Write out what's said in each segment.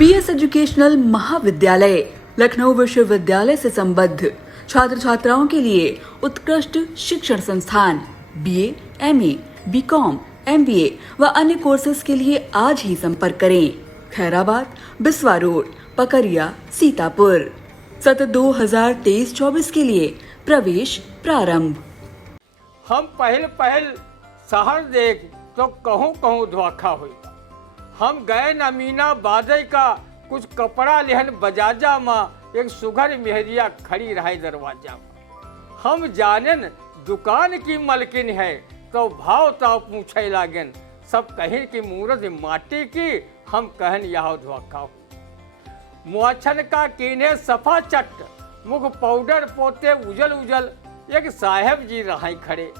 BS educational महाविद्यालय लखनऊ विश्वविद्यालय से संबद्ध छात्र छात्राओं के लिए उत्कृष्ट शिक्षण संस्थान बीए, एमए, बीकॉम, एमबीए व अन्य कोर्सेज के लिए आज ही संपर्क करें। खैराबाद, बिस्वा रोड, पकरिया, सीतापुर। सत्र 2023-24 के लिए प्रवेश प्रारंभ। हम पहल शहर देख तो कहूँ धोखा हुई। हम गए न मीना बादई का कुछ कपड़ा लेहन बजाजा माँ, एक सुघर मेहरिया खड़ी रहे दरवाजा माँ। हम जानन दुकान की मलकिन है तो भाव ताव पूछे लागन। सब कहें कि मूरत माटी की, हम कहन यह धोखा हुई। मुआछन का कीने सफा चट, मुख पाउडर पोते उजल उजल, एक साहेब जी रहे खड़े।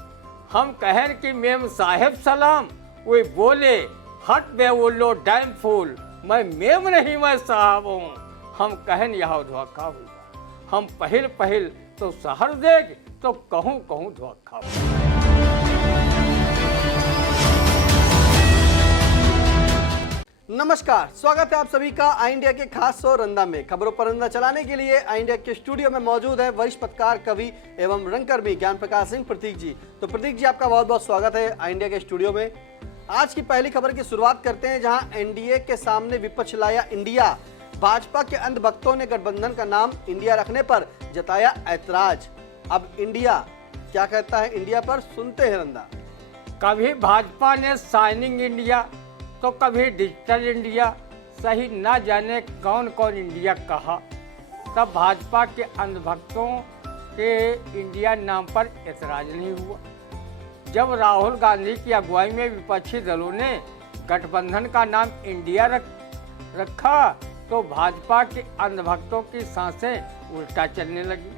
हम कहन कि मेम साहेब सलाम, वे बोले हट बे वो लो डैम फूल, मैं मेम नहीं मैं साहब हूँ। हम कहन यह धोखा हुई। हम पहल तो शहर देख तो कहूँ धोखा हुई। नमस्कार, स्वागत है आप सभी का आई इंडिया के खास शो रंदा में। खबरों पर रंदा चलाने के लिए आई इंडिया के स्टूडियो में मौजूद है वरिष्ठ पत्रकार, कवि एवं रंगकर्मी ज्ञान प्रकाश सिंह प्रतीक जी। तो प्रतीक जी, आपका बहुत बहुत स्वागत है आई इंडिया के स्टूडियो में। आज की पहली खबर की शुरुआत करते हैं, जहां एनडीए के सामने विपक्ष लाया इंडिया। भाजपा के अंधभक्तों ने गठबंधन का नाम इंडिया रखने पर जताया ऐतराज। अब इंडिया क्या कहता है इंडिया पर, सुनते हैं रंदा। कभी भाजपा ने शाइनिंग इंडिया तो कभी डिजिटल इंडिया, सही ना जाने कौन कौन इंडिया कहा। तब भाजपा के अंधभक्तों के इंडिया नाम पर ऐतराज नहीं हुआ। जब राहुल गांधी की अगुवाई में विपक्षी दलों ने गठबंधन का नाम इंडिया रखा तो भाजपा के अंधभक्तों की सांसें उल्टा चलने लगी।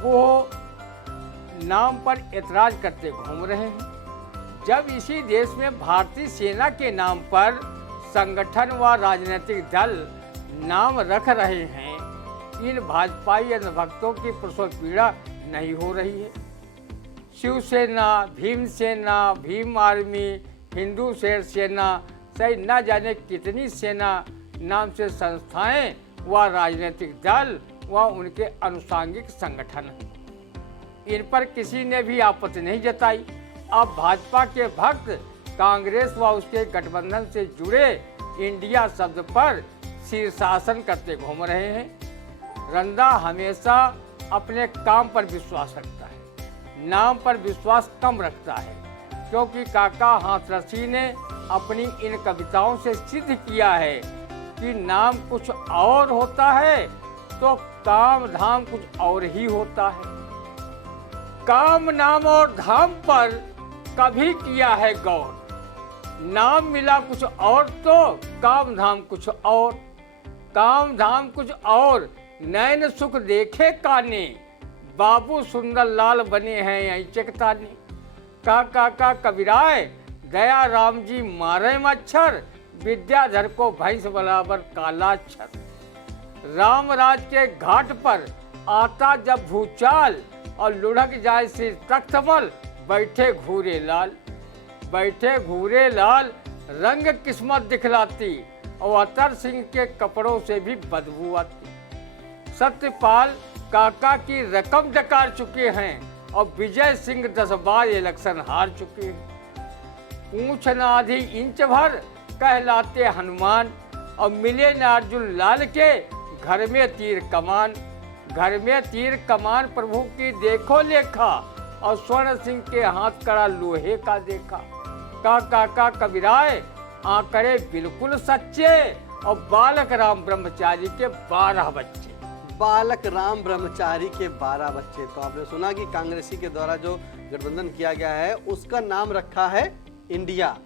वो नाम पर ऐतराज करते घूम रहे हैं। जब इसी देश में भारतीय सेना के नाम पर संगठन व राजनीतिक दल नाम रख रहे हैं, इन भाजपाई अंधभक्तों की प्रसव पीड़ा नहीं हो रही है। शिवसेना, भीमसेना, भीम आर्मी, हिंदू शेर सेना, सही न जाने कितनी सेना नाम से संस्थाएं व राजनीतिक दल व उनके अनुषांगिक संगठन हैं। इन पर किसी ने भी आपत्ति नहीं जताई। अब भाजपा के भक्त कांग्रेस व उसके गठबंधन से जुड़े इंडिया शब्द पर शीर्षासन करते घूम रहे हैं। रंदा हमेशा अपने काम पर विश्वास रखता है, नाम पर विश्वास कम रखता है, क्योंकि काका हाथरसी ने अपनी इन कविताओं से सिद्ध किया है कि नाम कुछ और होता है तो काम धाम कुछ और ही होता है। काम, नाम और धाम पर कभी किया है गौर। नाम मिला कुछ और तो काम धाम कुछ और, काम धाम कुछ और, नैन सुख देखे काने, बाबू सुंदर लाल बने हैं ऐचक ताने। का कबीराय दया राम जी मारे मच्छर, विद्याधर को भैंस बराबर काला अक्षर। राम राज के घाट पर आता जब भूचाल, और लुढ़क जाए सिर तख्तमल, बैठे घूरे लाल रंग किस्मत दिखलाती, और अतर सिंह के कपड़ों से भी बदबू आती। सत्यपाल काका की रकम डकार चुके हैं, और विजय सिंह 10 बार इलेक्शन हार चुके हैं। पूछ न आधी इंच भर कहलाते हनुमान, और मिले न अर्जुन लाल के घर में तीर कमान। घर में तीर कमान प्रभु की देखो लेखा, और स्वर्ण सिंह के हाथ कड़ा लोहे का देखा। का कबीराय आंकड़े बिल्कुल सच्चे, और बालक राम ब्रह्मचारी के 12 बच्चे। बालक राम ब्रह्मचारी के 12 बच्चे। तो आपने सुना कि कांग्रेसी के द्वारा जो गठबंधन किया गया है उसका नाम रखा है इंडिया,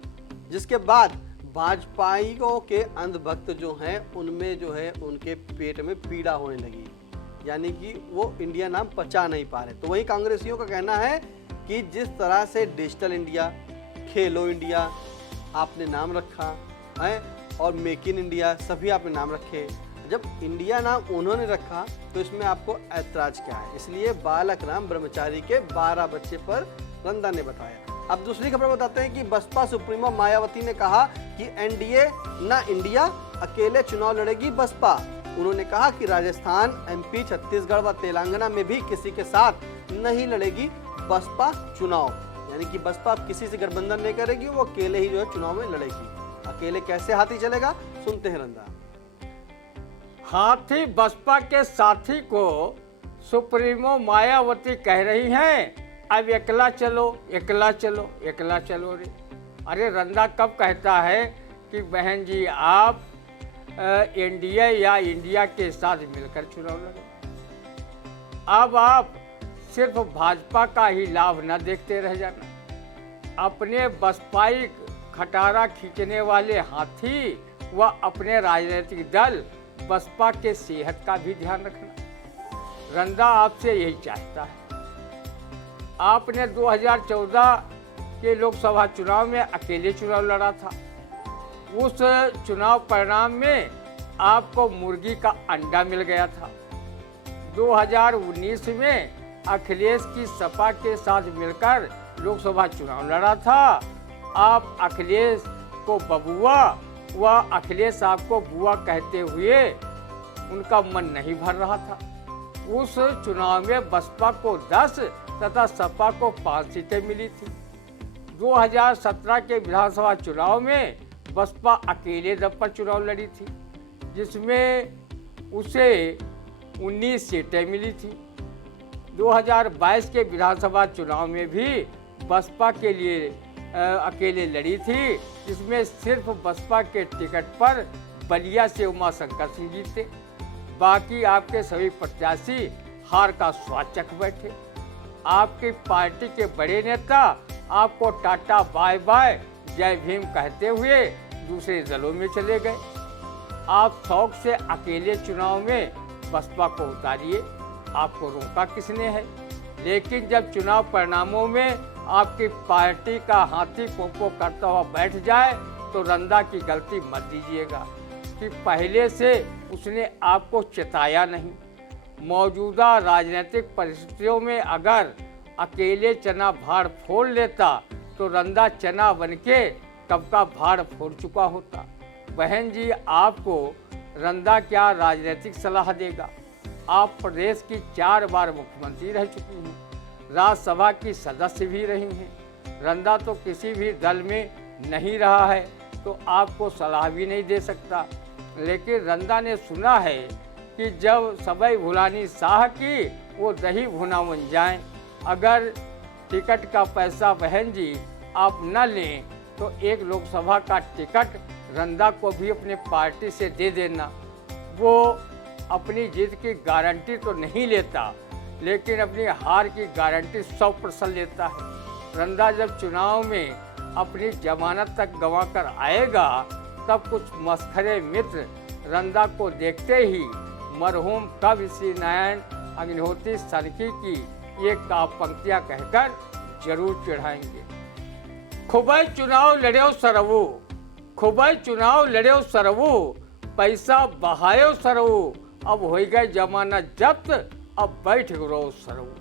जिसके बाद भाजपाइयों के अंधभक्त जो हैं उनमें जो है उनके पेट में पीड़ा होने लगी, यानी कि वो इंडिया नाम पचा नहीं पा रहे। तो वही कांग्रेसियों का कहना है कि जिस तरह से डिजिटल इंडिया, खेलो इंडिया आपने नाम रखा है, और मेक इन इंडिया सभी आपने नाम रखे, जब इंडिया नाम उन्होंने रखा तो इसमें आपको ऐतराज क्या है। इसलिए बालक राम ब्रह्मचारी के 12 बच्चे पर रंदा ने बताया। अब दूसरी खबर बताते हैं कि बसपा सुप्रीमो मायावती ने कहा कि एनडीए ना इंडिया, अकेले चुनाव लड़ेगी बसपा। उन्होंने कहा कि राजस्थान, एमपी, छत्तीसगढ़ व तेलंगाना में भी किसी के साथ नहीं लड़ेगी बसपा चुनाव। यानी कि बसपा किसी से गठबंधन नहीं करेगी, वो अकेले ही जो है चुनाव में लड़ेगी। अकेले कैसे हाथी चलेगा, सुनते हैं रंदा। हाथी बसपा के साथी को सुप्रीमो मायावती कह रही हैं अब एकला चलो, एकला चलो, एकला चलो रे। अरे रंदा कब कहता है कि बहन जी आप एनडीए या इंडिया के साथ मिलकर चुनाव लड़े। अब आप सिर्फ भाजपा का ही लाभ न देखते रह जाना, अपने बसपाई खटारा खींचने वाले हाथी व अपने राजनीतिक दल बसपा के सेहत का भी ध्यान रखना। रंदा आपसे यही चाहता है। आपने 2014 के लोकसभा चुनाव में अकेले चुनाव लड़ा था। उस चुनाव परिणाम में आपको मुर्गी का अंडा मिल गया था। 2019 में अखिलेश की सपा के साथ मिलकर लोकसभा चुनाव लड़ा था। आप अखिलेश को बबुआ व अखिलेश आपको बुआ कहते हुए उनका मन नहीं भर रहा था। उस चुनाव में बसपा को 10 तथा सपा को 5 सीटें मिली थी। 2017 के विधानसभा चुनाव में बसपा अकेले दम पर चुनाव लड़ी थी, जिसमें उसे 19 सीटें मिली थी। 2022 के विधानसभा चुनाव में भी बसपा के लिए अकेले लड़ी थी, जिसमें सिर्फ बसपा के टिकट पर बलिया से उमाशंकर सिंह जीते। बाकी आपके सभी प्रत्याशी हार का स्वाद चख बैठे। आपकी पार्टी के बड़े नेता आपको टाटा बाय बाय जय भीम कहते हुए दूसरे दलों में चले गए। आप शौक से अकेले चुनाव में बसपा को उतारिए, आपको रोका किसने है। लेकिन जब चुनाव परिणामों में आपकी पार्टी का हाथी पोपो करता हुआ बैठ जाए तो रंदा की गलती मत दीजिएगा कि पहले से उसने आपको चेताया नहीं। मौजूदा राजनीतिक परिस्थितियों में अगर अकेले चना भाड़ फोड़ लेता तो रंदा चना बनके कब का भाड़ फोड़ चुका होता। बहन जी आपको रंदा क्या राजनीतिक सलाह देगा। आप प्रदेश की 4 बार मुख्यमंत्री रह चुकी हैं, राज्यसभा की सदस्य भी रही हैं। रंदा तो किसी भी दल में नहीं रहा है तो आपको सलाह भी नहीं दे सकता। लेकिन रंदा ने सुना है कि जब सबई भुलानी शाह की वो दही भुना बन जाए। अगर टिकट का पैसा बहन जी आप न लें तो एक लोकसभा का टिकट रंदा को भी अपने पार्टी से दे देना। वो अपनी जीत की गारंटी तो नहीं लेता, लेकिन अपनी हार की गारंटी 100% लेता है। रंदा जब चुनाव में अपनी जमानत तक गंवा कर आएगा तब कुछ मस्खरे मित्र रंदा को देखते ही मरहूम कवि श्री नारायण अग्निहोत्री सरकी की ये काव्य पंक्तियां कहकर जरूर चढ़ाएंगे। खुबई चुनाव लड़ो सरवो, खुबई चुनाव लड़ो सरवो, पैसा बहायो सरवो, अब हो गए जमानत जब्त, अब बैठ रो सरवो।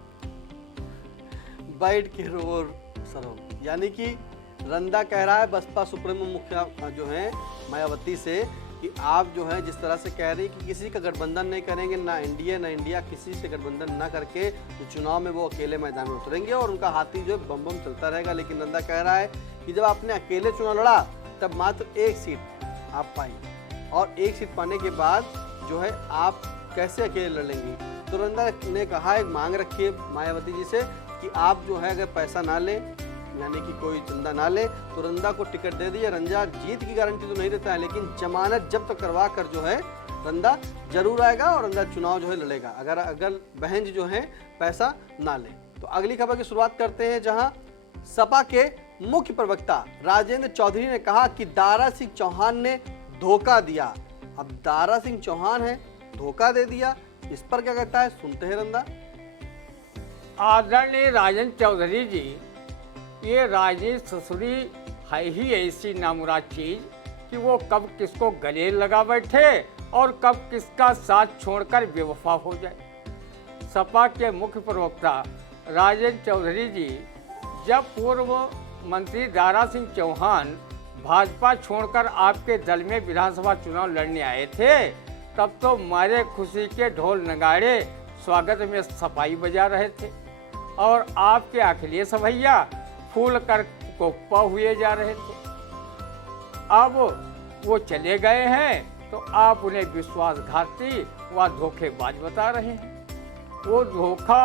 बैठ के रो सरवो, यानी कि रंदा कह रहा है बसपा सुप्रीमो मुखिया जो है मायावती से कि आप जो है जिस तरह से कह रही कि किसी का गठबंधन नहीं करेंगे, ना एनडीए ना इंडिया, किसी से गठबंधन ना करके तो चुनाव में वो अकेले मैदान में उतरेंगे और उनका हाथी जो बम बम चलता रहेगा। लेकिन रंदा कह रहा है कि जब आपने अकेले चुनाव लड़ा तब मात्र 1 सीट आप पाई और 1 सीट पाने के बाद जो है आप कैसे अकेले लड़ेंगी। तो रंदा ने कहा एक मांग रखी है मायावती जी से कि आप जो है अगर पैसा ना लें, यानी कि कोई चंदा ना ले, तो रंदा को टिकट दे दिया। रंदा जीत की गारंटी तो नहीं देता है, लेकिन जमानत जब्त करवा कर जो है रंदा जरूर आएगा और रंदा चुनाव जो है लड़ेगा अगर बहन जी जो है पैसा ना ले। तो अगली खबर की शुरुआत करते हैं, जहां सपा के मुख्य प्रवक्ता राजेंद्र चौधरी ने कहा कि दारा सिंह चौहान ने धोखा दिया। अब दारा सिंह चौहान है, धोखा दे दिया, इस पर क्या कहता है, सुनते हैं रंदा। आदरणीय राजेंद्र चौधरी जी, ये राजनीति ससुरी है ही ऐसी नामुराद चीज कि वो कब किसको गले लगा बैठे और कब किसका साथ छोड़कर बेवफा हो जाए। सपा के मुख्य प्रवक्ता राजेंद्र चौधरी जी जब पूर्व मंत्री दारा सिंह चौहान भाजपा छोड़कर आपके दल में विधानसभा चुनाव लड़ने आए थे, तब तो मारे खुशी के ढोल नगाड़े स्वागत में सफाई बजा रहे थे और आपके अखिलेश भैया फूल कर कोप्पा हुए जा रहे थे। अब वो चले गए हैं तो आप उन्हें विश्वासघाती व धोखेबाज बता रहे हैं। वो धोखा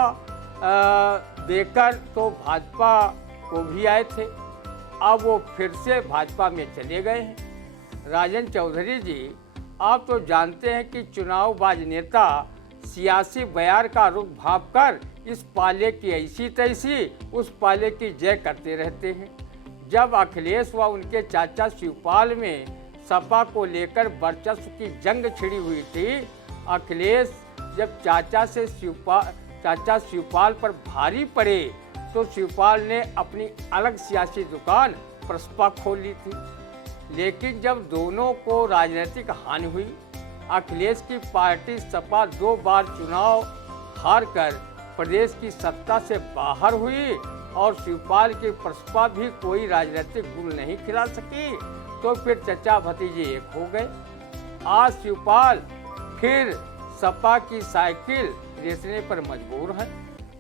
देकर तो भाजपा को भी आए थे, अब वो फिर से भाजपा में चले गए हैं। राजन चौधरी जी, आप तो जानते हैं कि चुनावबाज नेता सियासी बयार का रुख भाप कर इस पाले की ऐसी तैसी उस पाले की जय करते रहते हैं। जब अखिलेश व उनके चाचा शिवपाल में सपा को लेकर वर्चस्व की जंग छिड़ी हुई थी, अखिलेश जब चाचा शिवपाल पर भारी पड़े तो शिवपाल ने अपनी अलग सियासी दुकान प्रसपा खोल ली थी। लेकिन जब दोनों को राजनीतिक हानि हुई, अखिलेश की पार्टी सपा 2 बार चुनाव हारकर प्रदेश की सत्ता से बाहर हुई और शिवपाल की प्रसपा भी कोई राजनीतिक गुण नहीं खिला सकी, तो फिर चचा भतीजे एक हो गए। आज शिवपाल फिर सपा की साइकिल रेसने पर मजबूर है।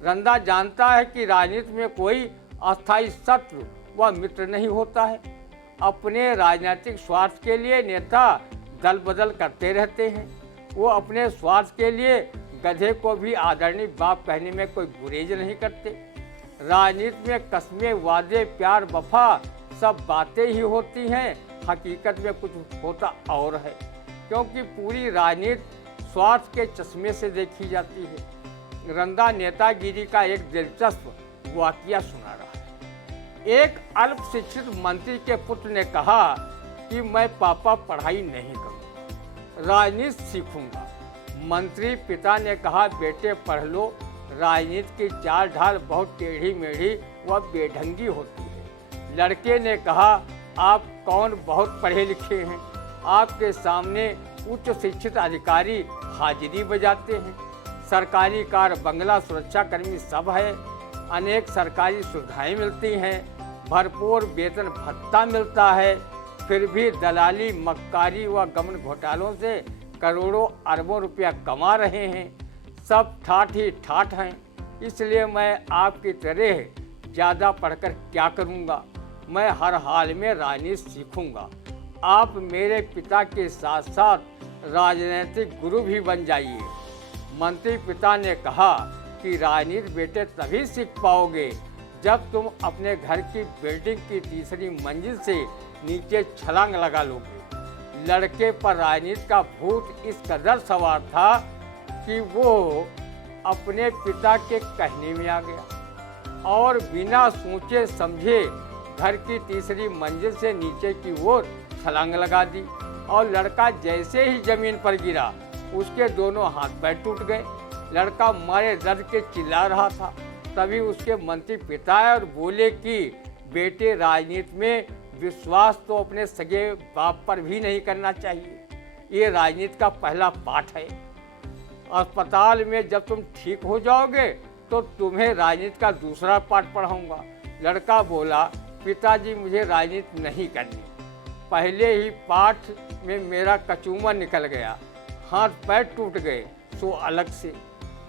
रंदा जानता है कि राजनीति में कोई अस्थायी शत्रु व मित्र नहीं होता है। अपने राजनीतिक स्वार्थ के लिए नेता दल बदल करते रहते हैं। वो अपने स्वार्थ के लिए गधे को भी आदरणीय बाप कहने में कोई गुरेज नहीं करते। राजनीति में कस्में, वादे, प्यार, वफा सब बातें ही होती हैं, हकीकत में कुछ होता और है, क्योंकि पूरी राजनीति स्वार्थ के चश्मे से देखी जाती है। रंदा नेतागिरी का एक दिलचस्प वाकया सुना रहा है। एक अल्प शिक्षित मंत्री के पुत्र ने कहा कि मैं पापा पढ़ाई नहीं करूँगा, राजनीति सीखूंगा। मंत्री पिता ने कहा, बेटे पढ़ लो, राजनीति की चाल ढाल बहुत टेढ़ी मेढ़ी व बेढंगी होती है। लड़के ने कहा, आप कौन बहुत पढ़े लिखे हैं, आपके सामने उच्च शिक्षित अधिकारी हाजिरी बजाते हैं, सरकारी कार, बंगला, सुरक्षाकर्मी सब है, अनेक सरकारी सुविधाएं मिलती हैं, भरपूर वेतन भत्ता मिलता है, फिर भी दलाली, मक्कारी व गबन घोटालों से करोड़ों अरबों रुपया कमा रहे हैं। सब ठाठ ही ठाठ हैं। इसलिए मैं आपकी तरह ज़्यादा पढ़कर क्या करूँगा, मैं हर हाल में राजनीति सीखूँगा। आप मेरे पिता के साथ साथ राजनीतिक गुरु भी बन जाइए। मंत्री पिता ने कहा कि राजनीति बेटे तभी सीख पाओगे जब तुम अपने घर की बिल्डिंग की 3री मंजिल से नीचे छलांग लगा लोगे। लड़के पर राजनीति का भूत इस कदर सवार था कि वो अपने पिता के कहने में आ गया और बिना सोचे समझे घर की 3री मंजिल से नीचे की ओर छलांग लगा दी और लड़का जैसे ही जमीन पर गिरा उसके दोनों हाथ पैर टूट गए। लड़का मारे दर्द के चिल्ला रहा था। तभी उसके मंत्री पिता आए और बोले कि बेटे, राजनीति में विश्वास तो अपने सगे बाप पर भी नहीं करना चाहिए, ये राजनीति का पहला पाठ है। अस्पताल में जब तुम ठीक हो जाओगे तो तुम्हें राजनीति का दूसरा पाठ पढ़ाऊंगा। लड़का बोला, पिताजी मुझे राजनीति नहीं करनी, पहले ही पाठ में मेरा कचूमर निकल गया, हाथ पैर टूट गए, सो अलग से।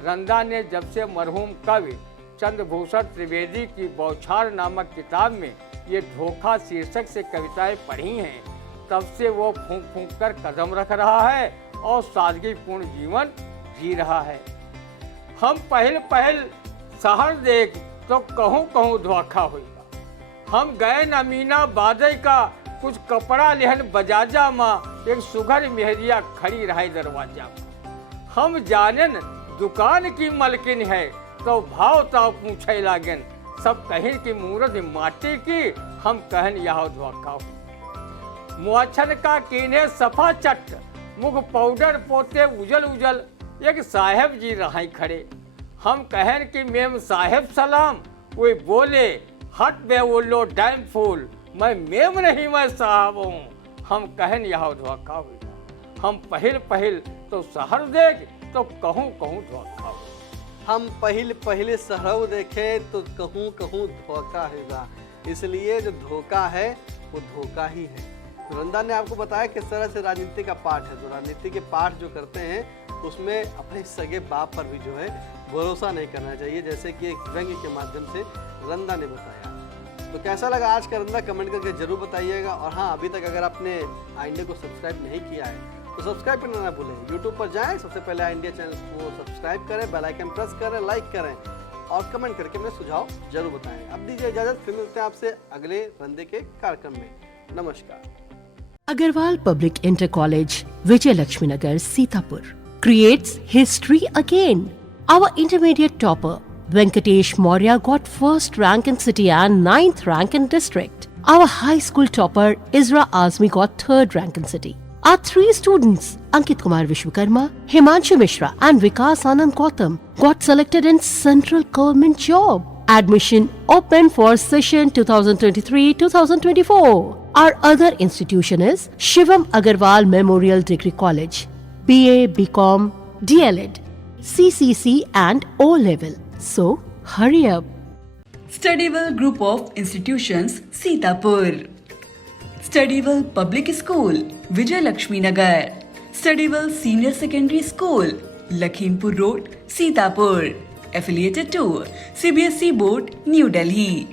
रंदा ने जब से मरहूम कवि चंद्रभूषण त्रिवेदी की बौछार नामक किताब में ये धोखा शीर्षक से कविताएं पढ़ी हैं, तब से वो फूंक फूंक कर कदम रख रहा है और सादगीपूर्ण जीवन जी रहा है। हम पहल शहर देख तो कहूँ धोखा होगा, हम गए नमीना बादई का कुछ कपड़ा लेहन बजाजा माँ, एक सुघर मेहरिया खड़ी रहे दरवाजा में। हम जानन दुकान की मलकिन है तो भाव ताव पूछे लागन, सब कहें कि मूरत माटी की, हम कहन यह धोखा हो। मुआछन का कीने सफा चट, मुख पाउडर पोते उजल उजल, एक साहेब जी रहाई खड़े, हम कहन कि मेम साहेब सलाम, वे बोले हट बे उल्लो डैम फूल, मैं मेम नहीं मैं साहब हूँ। हम कहन यह धोखा हुआ, हम पहल तो शहर देख तो कहूँ धोखा हो। हम पहले शहर देखे तो कहूँ धोखा होगा। इसलिए जो धोखा है वो धोखा ही है। तो रंदा ने आपको बताया किस तरह से राजनीति का पाठ है। तो राजनीति के पाठ जो करते हैं उसमें अपने सगे बाप पर भी जो है भरोसा नहीं करना चाहिए, जैसे कि एक व्यंग्य के माध्यम से रंदा ने बताया। तो कैसा लगा आज का रंदा कमेंट करके जरूर बताइएगा। और हाँ, अभी तक अगर आपने आई इंडिया को सब्सक्राइब नहीं किया है तो सब्सक्राइब करना ना भूलें। यूट्यूब पर जाएं, सबसे पहले आई इंडिया चैनल को सब्सक्राइब करें, बेल आइकन प्रेस करें, लाइक करें और कमेंट करके अपने सुझाव जरूर बताएं। अब दीजिए इजाजत, फिर मिलते हैं आपसे अगले रंदे के कार्यक्रम में। नमस्कार। Agarwal Public Inter College, Vijayalakshmi Nagar, Sitapur creates history again. Our intermediate topper, Venkatesh Maurya, got first rank in city and 9th rank in district. Our high school topper, Isra Azmi, got 3rd rank in city. Our 3 students, Ankit Kumar Vishwakarma, Himanshu Mishra and Vikas Anand Gautam, got selected in central government job. Admission open for session 2023-2024. Our other institution is Shivam Agarwal Memorial Degree College, BA, BCom, DLED, CCC and O level. So hurry up. Studyville Group of Institutions, Sitapur. Studyville Public School, Vijayalakshmi Nagar. Studyville Senior Secondary School, Lakhimpur Road, Sitapur. Affiliated to CBSE Board, New Delhi.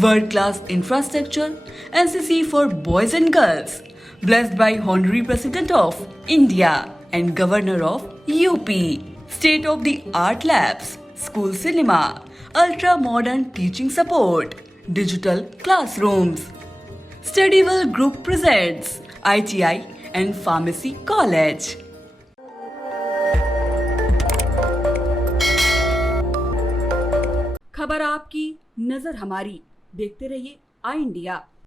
World-class infrastructure, NCC for boys and girls. Blessed by Honorary President of India and Governor of UP. State-of-the-art labs, school cinema, ultra-modern teaching support, digital classrooms. Studyville Group presents ITI and Pharmacy College. खबर आपकी, नजर हमारी। देखते रहिए आई India.